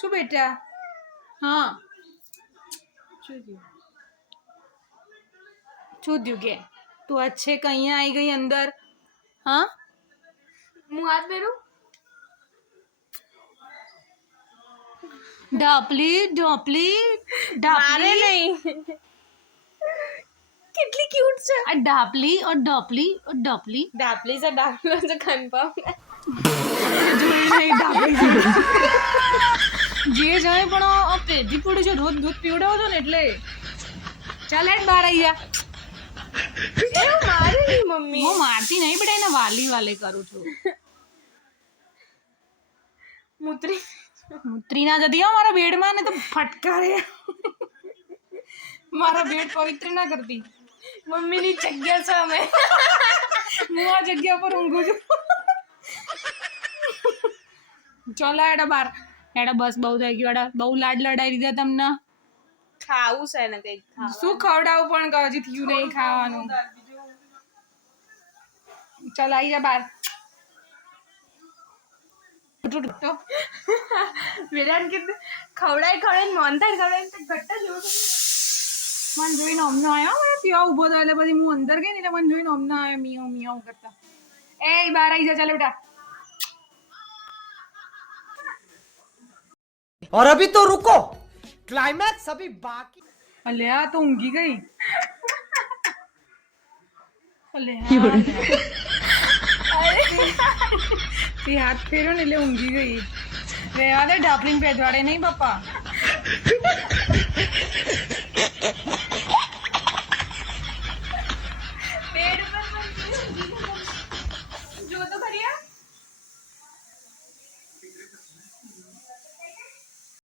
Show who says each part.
Speaker 1: सो बेटा हाँ चुदुगे चु तू अच्छे कहीं आई गई अंदर हाँ
Speaker 2: मुहात मेरू
Speaker 1: डॉपली डॉपली
Speaker 2: डॉपली नहीं कितनी क्यूट से
Speaker 1: डॉपली और ढोपली और डॉपली
Speaker 2: डॉपली से डॉपली से खान पाऊंगा
Speaker 1: ये जाए पण ओ पेडी पड जो रोज दूध पिवडो तोने એટલે ચાલ હેડ બહારયા
Speaker 2: એ હું મારતી ની મમ્મી
Speaker 1: હું મારતી નહીં બડેના વાલી વાલે કરું છું મુત્રી મુત્રી ના જતી હો મારા ભેડ માં ને તો ફટકારે મારા ભેડ પવિત્ર ના કરતી
Speaker 2: મમ્મી ની જગ્યા સોમે
Speaker 1: હું આ જગ્યા પર ઊંઘું છું જલા એડબર એડા બસ બહુ થઈ ગયું એડા બહુ લાડ લડાઈ દીધા તમને
Speaker 2: ખાવું છે ને કઈ
Speaker 1: શું ખવડાવું પણ કહો હજી થયું નહીં ખાવાનું ચાલ આવી જા બાર
Speaker 2: ખવડાય ખવડાય મન
Speaker 1: જોઈને અમને આવ્યો પીવા ઉભો થયો એટલે પછી હું અંદર ગઈ ને એટલે મન જોઈને અમને આવ્યો મિયો મિયા કરતા એ બાર આવી જાય ચાલે બેટા
Speaker 3: और अभी तो रुको क्लाइमैक्स अभी बाकी
Speaker 1: अले यार तो उंगी गई अले यार हाथ फेरो ले उंगी गई रे यार डार्लिंग पे द्वारे नहीं पापा